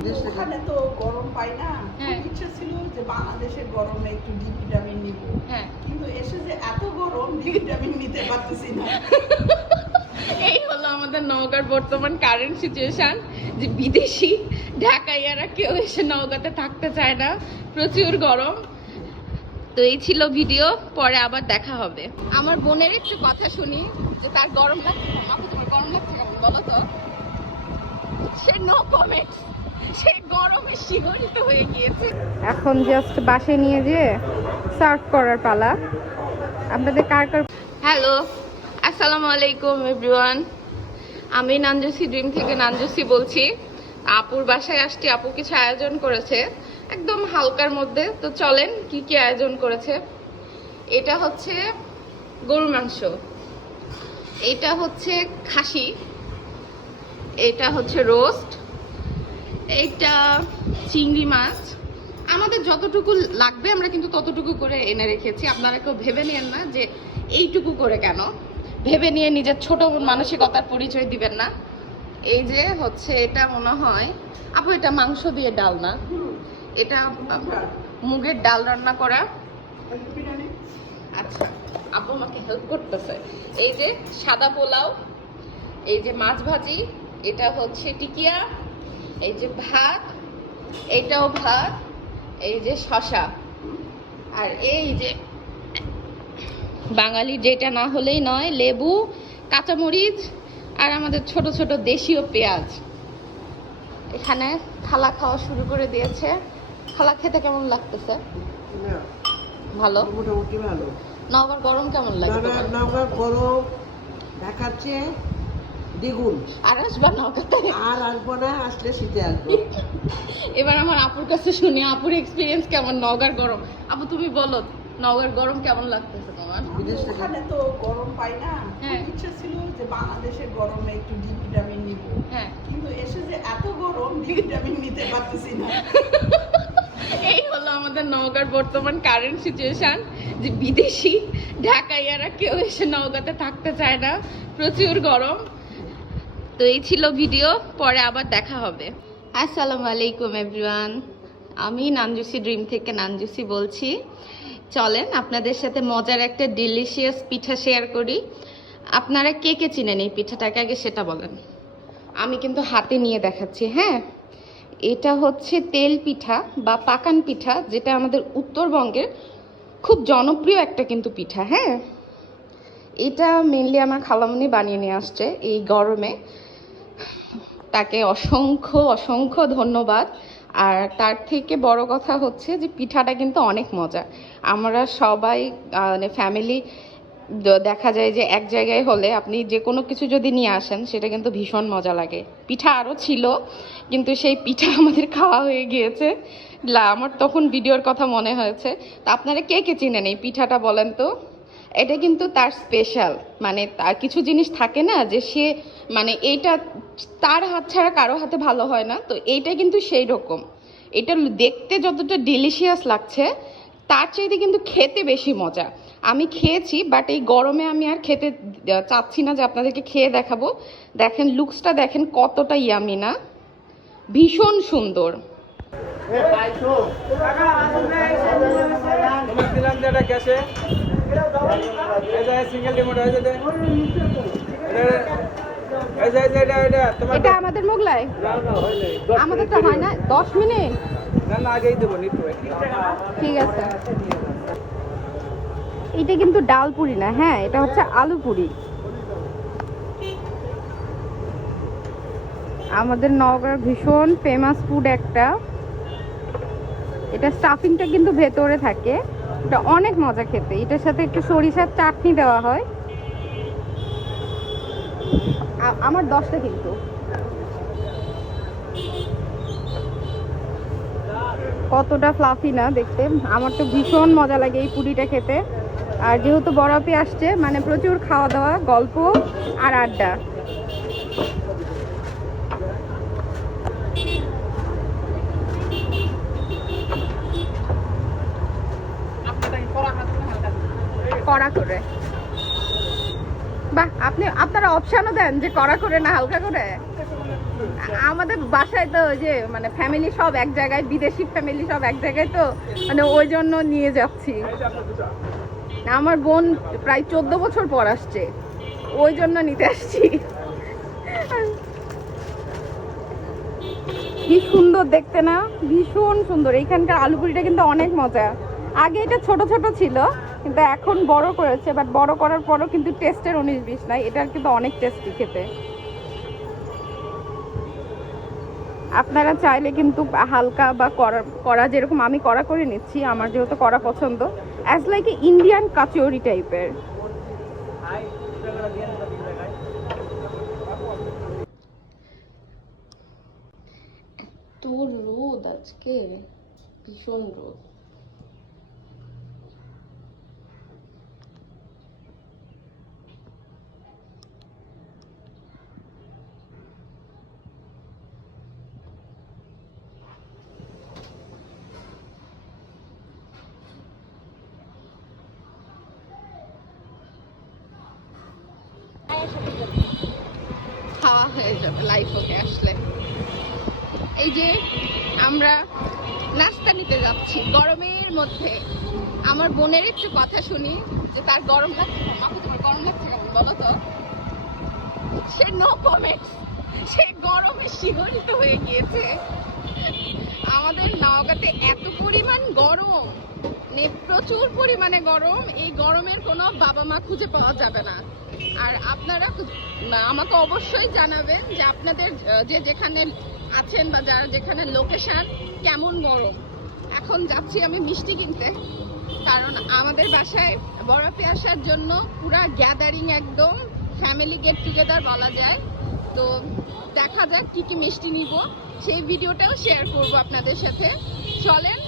ওখানে তো গরম পাই না। হ্যাঁ। ইচ্ছা ছিল যে বাংলাদেশের গরমে একটু ডি ভিটামিন নিব। হ্যাঁ। কিন্তু এসে যে এত গরম ডি ভিটামিন নিতে পারতেছি না। এই হলো আমাদের নওগাঁর বর্তমান কারেন্ট সিচুয়েশন যে বিদেশি ঢাকাইয়ারা কেউ এসে নওগাঁতে থাকতে চায় না। প্রচুর গরম। তো এই ছিল ভিডিও পরে আবার দেখা হবে। আমার বোনের একটু কথা শুনি যে তার গরম লাগছে? তোমার গরম লাগছে কেমন বলো তো। সে নো কমেন্টস সে গরমে শিহরিত হয়ে গিয়েছে। এখন জাস্ট বাসে নিয়ে যেয়ে সার্ভ করার পালা। আপনাদের কার কার হ্যালো আসসালামু আলাইকুম এভরিওয়ান আমি নানজসি ড্রিম থেকে নানজসি বলছি। আপুর বাসায় আসছি আপু কিছু আয়োজন করেছে একদম হালকার মধ্যে। তো চলেন কি কি আয়োজন করেছে? এটা হচ্ছে গরুর মাংস। এটা হচ্ছে খাসি। এটা হচ্ছে রোস্ট এটা চিংড়ি মাছ। আমাদের যতটুকু লাগবে আমরা কিন্তু ততটুকু করে এনে রেখেছি। আপনারা কেউ ভেবে নিয়েন না যে এইটুকু করে কেন। ভেবে নিয়ে নিজের ছোট মানসিকতার পরিচয় দিবেন না। এই যে হচ্ছে এটা মনে হয়, আপু, এটা মাংস দিয়ে ডাল না? এটা মুগের ডাল রান্না করা। আচ্ছা আপু আমাকে হেল্প করতেছে। এই যে সাদা পোলাও, এই যে মাছ ভাজি, এটা হচ্ছে টিকিয়া এই যে ভাত এটাও ভাত এই যে শশা। আর এই যে বাঙালি যেটা না হলেই নয় লেবু কাঁচামরিচ আর আমাদের ছোট ছোট দেশীয় পেঁয়াজ। এখানে খালা খাওয়া শুরু করে দিয়েছে। খালা খেতে কেমন লাগতেছে? ভালো? মোটামুটি ভালো। নগর গরম কেমন লাগে নগর গরম। চেয়ে দ্বিগুণ। আর আসবা নৌকাতে আর আসব না আসলে শীতে আসব। এবার আমার আপুর কাছে শুনি আপুর এক্সপিরিয়েন্স কেমন? নওগাঁর গরম। আপু তুমি বলো নওগাঁর গরম কেমন লাগতেছে তোমার? বিদেশ ওখানে তো গরম পাই না। হ্যাঁ। ইচ্ছা ছিল যে বাংলাদেশের গরমে একটু ডি ভিটামিন নিব। হ্যাঁ। কিন্তু এসে যে এত গরম ডি ভিটামিন নিতে পারতেছি না। এই হলো আমাদের নওগাঁর বর্তমান কারেন্ট সিচুয়েশন যে বিদেশি ঢাকাইয়ারা কেউ এসে নওগাঁতে থাকতে চায় না। প্রচুর গরম। তো এই ছিল ভিডিও, পরে আবার দেখা হবে। আসসালামু আলাইকুম এভরিওয়ান আমি নানজুসি ড্রিম থেকে নানজুসি বলছি। চলেন আপনাদের সাথে মজার একটা ডিলিশিয়াস পিঠা শেয়ার করি। আপনারা কে কে চিনেন এই পিঠাটাকে আগে সেটা বলেন। আমি কিন্তু হাতে নিয়ে দেখাচ্ছি হ্যাঁ? এটা হচ্ছে তেল পিঠা বা পাকান পিঠা, যেটা আমাদের উত্তরবঙ্গের খুব জনপ্রিয় একটা কিন্তু পিঠা হ্যাঁ? এটা মেনলি আমার খালামুনি বানিয়ে নিয়ে আসছে এই গরমে। তাকে অসংখ্য অসংখ্য ধন্যবাদ। আর তার থেকে বড় কথা হচ্ছে যে, পিঠাটা কিন্তু অনেক মজা। আমরা সবাই মানে ফ্যামিলি দেখা যায় যে, এক জায়গায় হলে আপনি যে কোনো কিছু যদি নিয়ে আসেন, সেটা কিন্তু ভীষণ মজা লাগে। পিঠা আরও ছিল, কিন্তু সেই পিঠা আমাদের খাওয়া হয়ে গিয়েছে। আমার তখন ভিডিওর কথা মনে হয়েছে। তা আপনারা কে কে চিনেন এই পিঠাটা বলেন তো? এটা কিন্তু তার স্পেশাল মানে তার কিছু জিনিস থাকে না যে সে মানে এইটা তার হাত ছাড়া কারও হাতে ভালো হয় না তো এইটা কিন্তু সেই রকম। এটা দেখতে যতটা ডিলিশিয়াস লাগছে তার চাইতে কিন্তু খেতে বেশি মজা। আমি খেয়েছি বাট এই গরমে আমি আর খেতে চাচ্ছি না যে আপনাদেরকে খেয়ে দেখাবো। দেখেন লুকসটা দেখেন কতটা ইয়ামি না। ভীষণ সুন্দর। দিলাম এটা আমাদের মোগলাই? আমাদের তো হয় না? দশ মিনিট? ঠিক আছে। এটা কিন্তু ডাল পুরি না হ্যাঁ এটা হচ্ছে আলু পুরি। আমাদের নওগাঁর ভীষণ ফেমাস ফুড একটা। এটা স্টাফিংটা কিন্তু ভেতরে থাকে। এটা অনেক মজা খেতে। এটার সাথে একটু সরিষার চাটনি দেওয়া হয়। আমার দশটা কিন্তু। কতটা ফ্লাফি না দেখতে। আমার তো ভীষণ মজা লাগে এই পুরিটা খেতে। আর যেহেতু বরফে আসছে মানে প্রচুর খাওয়া দাওয়া গল্প আর আড্ডা। কড়া করে বাহ, আপনি, আপনারা অপশানও দেন যে কড়া করে না হালকা করে। আমাদের বাসায় তো যে মানে ফ্যামিলি সব এক জায়গায়, বিদেশি ফ্যামিলি সব এক জায়গায় তো মানে ওই জন্য নিয়ে যাচ্ছি। আমার বোন প্রায় চোদ্দ বছর পর আসছে। ওই জন্য নিতে আসছি। কি সুন্দর দেখতে না? ভীষণ সুন্দর। এইখানকার আলু পুরিটা কিন্তু অনেক মজা। আগে এটা ছোট ছোট ছিল। কিন্তু এখন বড় করেছে বাট বড় করার পরও কিন্তু টেস্টের উনিশ বিশ নাই। এটার কিন্তু অনেক টেস্টি খেতে। আপনারা চাইলে কিন্তু হালকা বা করা করা যেরকম আমি করা করে নিচ্ছি, আমার যেহেতু করা পছন্দ অ্যাজ লাইক ইন্ডিয়ান কাচৌরি টাইপের এত রোদ আজকে, ভীষণ রোদ খাওয়া হয়ে যাবে লাইফ ওকে আসলে। এই যে আমরা নাস্তা নিতে যাচ্ছি, গরমের মধ্যে। আমার বোনের একটু কথা শুনি, যে তার গরম লাগছে মাকে তোমার গরম লাগছে কেমন বলো তো। সে নো কমেন্টস সে গরমে শিহরিত হয়ে গিয়েছে। আমাদের নওগাঁতে এত পরিমাণ গরম। মানে প্রচুর পরিমাণে গরম। এই গরমের কোনো বাবা মা খুঁজে পাওয়া যাবে না। আর আপনারা আমাকে অবশ্যই জানাবেন যে আপনাদের যে যেখানে আছেন বা যারা যেখানে লোকেশান কেমন গরম। এখন যাচ্ছি আমি মিষ্টি কিনতে। কারণ আমাদের বাসায় বরফে আসার জন্য পুরা গ্যাদারিং একদম ফ্যামিলি গেট টুগেদার বলা যায়। তো দেখা যাক কি কি মিষ্টি নিব। সেই ভিডিওটাও শেয়ার করব আপনাদের সাথে। চলেন